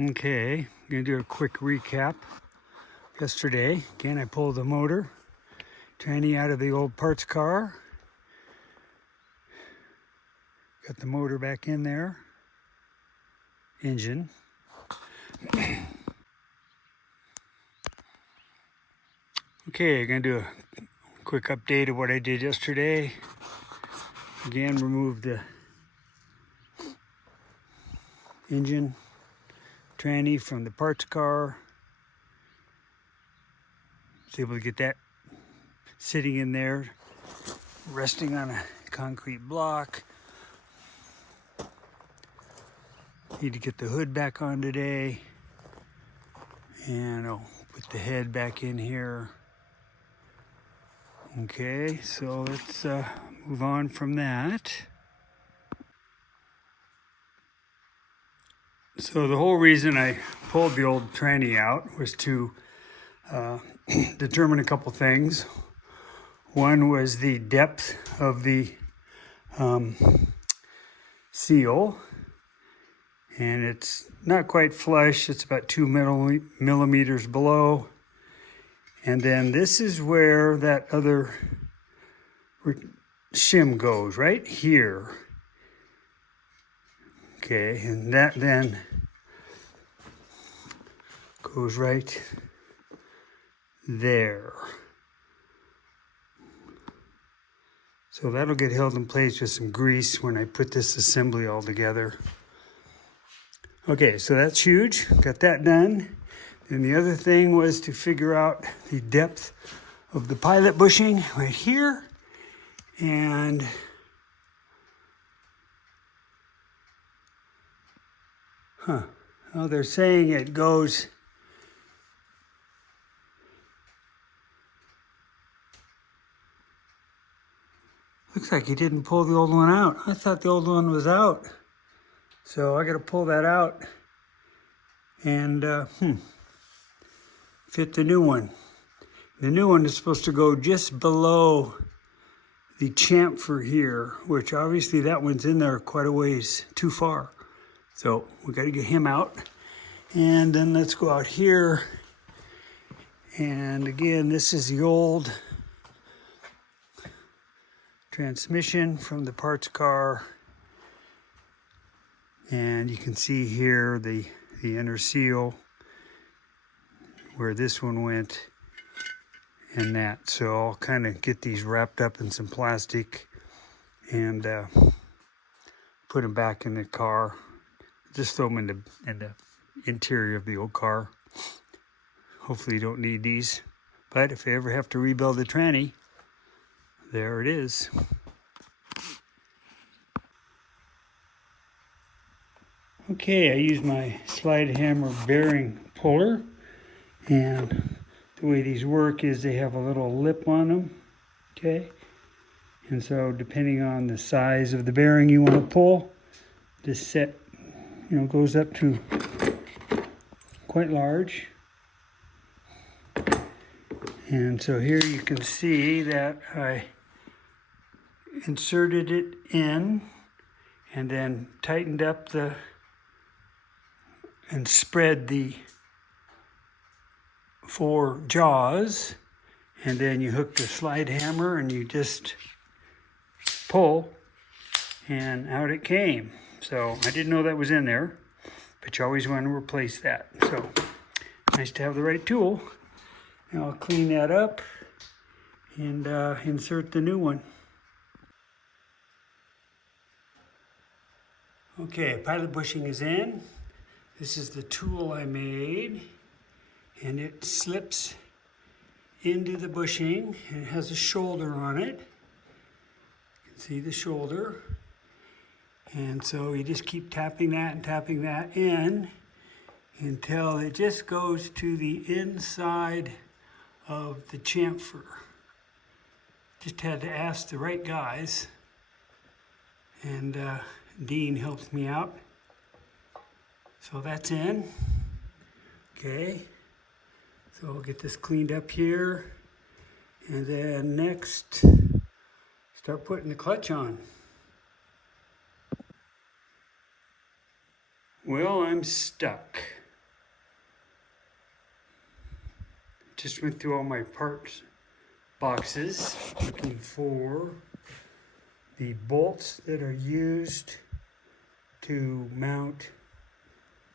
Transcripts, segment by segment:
Okay, I'm gonna do a quick recap. Yesterday, again, I pulled the motor, Trany out of the old parts car. Got the motor back in there, engine. Okay, I'm gonna do a quick update of what I did yesterday. Again, remove the engine, Trany from the parts car. Was able to get that sitting in there, resting on a concrete block. Need to get the hood back on today, and I'll put the head back in here. Okay, so let's move on from that. So the whole reason I pulled the old Trany out was to determine a couple things. One was the depth of the seal, and it's not quite flush. It's about 2 millimeters below. And then this is where that other shim goes, right here. Okay, and that then goes right there. So that'll get held in place with some grease when I put this assembly all together. Okay, so that's huge. Got that done. And the other thing was to figure out the depth of the pilot bushing right here. And well, they're saying it goes looks like he didn't pull the old one out. I thought the old one was out. So I got to pull that out and fit the new one. The new one is supposed to go just below the chamfer here, which obviously that one's in there quite a ways too far. So we got to get him out. And then let's go out here. And again, this is the old transmission from the parts car. And you can see here the inner seal where this one went and that. So I'll kind of get these wrapped up in some plastic and put them back in the car. Just throw them in the interior of the old car. Hopefully you don't need these. But if I ever have to rebuild the Trany, there it is. Okay, I use my slide hammer bearing puller, and the way these work is they have a little lip on them, okay? And so depending on the size of the bearing you want to pull, this set, goes up to quite large. And so here you can see that I inserted it in and then tightened up and spread the 4 jaws, and then you hook the slide hammer and you just pull, and out it came. So I didn't know that was in there, but you always want to replace that. So nice to have the right tool. Now I'll clean that up and insert the new one. Okay, pilot bushing is in. This is the tool I made, and it slips into the bushing, and it has a shoulder on it. You can see the shoulder. And so you just keep tapping that and tapping that in until it just goes to the inside of the chamfer. Just had to ask the right guys, and Dean helps me out. So that's in. Okay, so I'll get this cleaned up here, and then next start putting the clutch on. Well, I'm stuck. just went through all my parts boxes looking for the bolts that are used to mount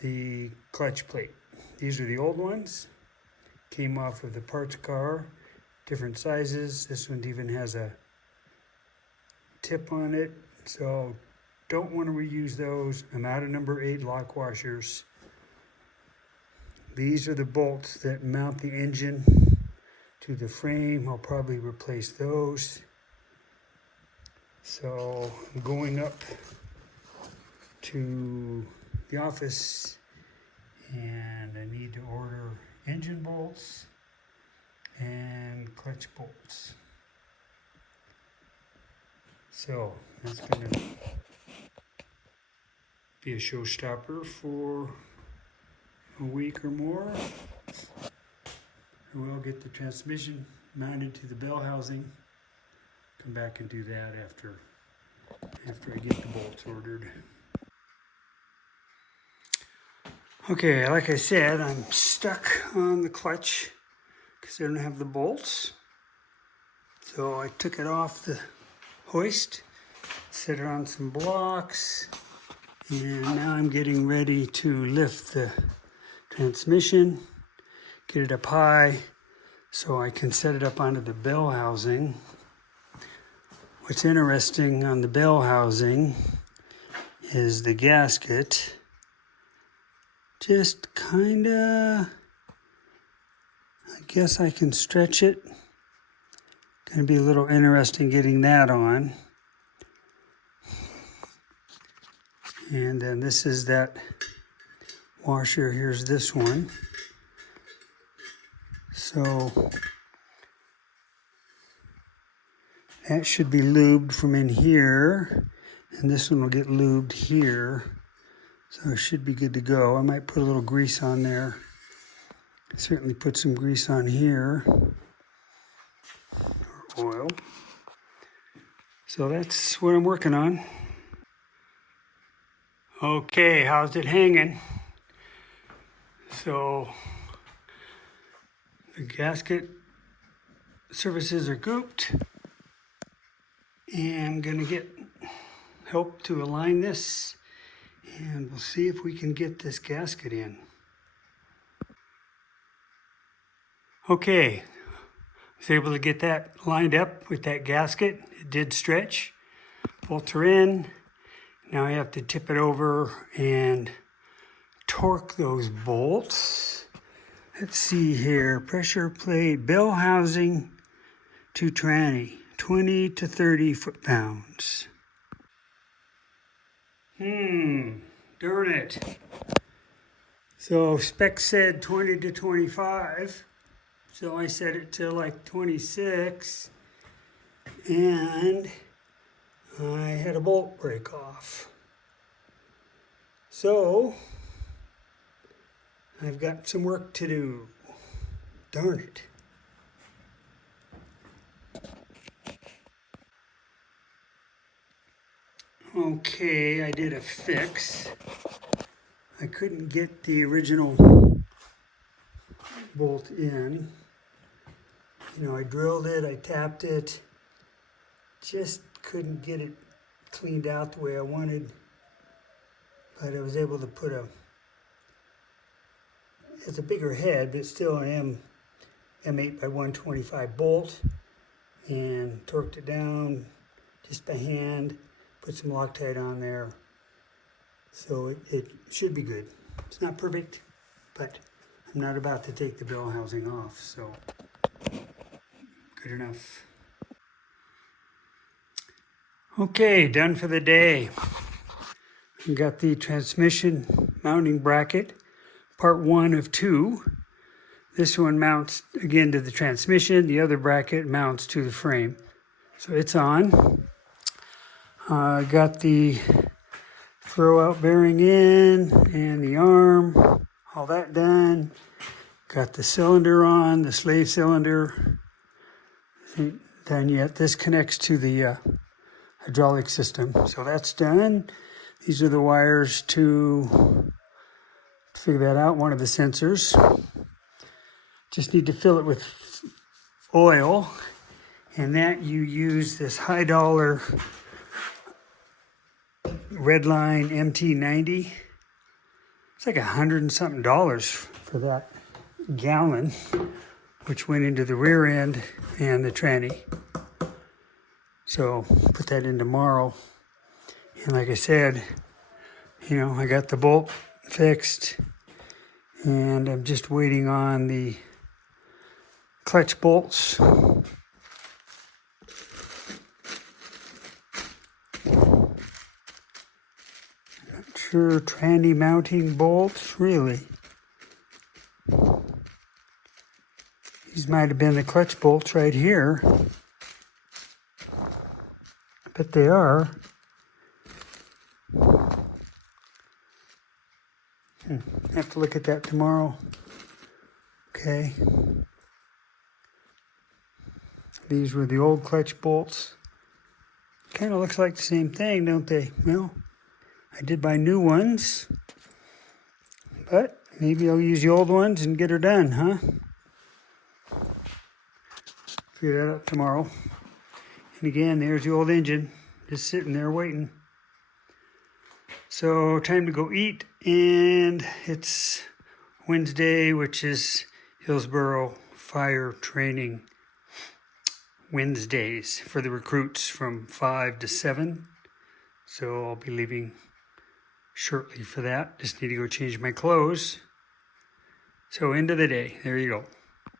the clutch plate. These are the old ones, came off of the parts car, different sizes. This one even has a tip on it, so don't want to reuse those. I'm out of number 8 lock washers. These are the bolts that mount the engine to the frame. I'll probably replace those. So I'm going up to the office and I need to order engine bolts and clutch bolts. So that's going to be a showstopper for a week or more. And we'll get the transmission mounted to the bell housing. Come back and do that after I get the bolts ordered. Okay, like I said, I'm stuck on the clutch because I don't have the bolts. So I took it off the hoist, set it on some blocks, and now I'm getting ready to lift the transmission, get it up high so I can set it up onto the bell housing. What's interesting on the bell housing is the gasket just kinda, I guess I can stretch it. Gonna be a little interesting getting that on. And then this is that washer, here's this one. So that should be lubed from in here, and this one will get lubed here. So it should be good to go. I might put a little grease on there. Certainly put some grease on here, or oil. So that's what I'm working on. Okay, how's it hanging? So the gasket surfaces are gooped, and I'm gonna get help to align this, and we'll see if we can get this gasket in. Okay, I was able to get that lined up with that gasket. It did stretch. Bolts are in. Now I have to tip it over and torque those bolts. Let's see here, pressure plate, bell housing to Trany, 20 to 30 foot-pounds. Darn it. So spec said 20 to 25, so I set it to like 26, and I had a bolt break off. So I've got some work to do. Darn it. Okay, I did a fix. I couldn't get the original bolt in. You know, I drilled it, I tapped it, just couldn't get it cleaned out the way I wanted. But I was able to put it's a bigger head, but still an M8 by 125 bolt, and torqued it down just by hand, put some Loctite on there. So it should be good. It's not perfect, but I'm not about to take the bell housing off, so good enough. Okay, done for the day. We got the transmission mounting bracket, part 1 of 2. This one mounts again to the transmission. The other bracket mounts to the frame. So it's on. Got the throw out bearing in and the arm, all that done. Got the cylinder on, the slave cylinder. Ain't done yet. This connects to the hydraulic system. So that's done. These are the wires to figure that out, one of the sensors. Just need to fill it with oil, and that you use this high dollar Redline MT90. It's like $100 and something for that gallon, which went into the rear end and the tranny. So put that in tomorrow. And like I said, I got the bolt fixed, and I'm just waiting on the clutch bolts. Not sure, tranny mounting bolts, really. These might have been the clutch bolts right here. I bet they are. Have to look at that tomorrow. Okay. These were the old clutch bolts. Kind of looks like the same thing, don't they? Well, I did buy new ones, but maybe I'll use the old ones and get her done, huh? Figure that out tomorrow. And again, there's the old engine, just sitting there waiting. So time to go eat, and it's Wednesday, which is Hillsboro Fire Training Wednesdays for the recruits from 5 to 7. So I'll be leaving shortly for that. Just need to go change my clothes. So end of the day. There you go.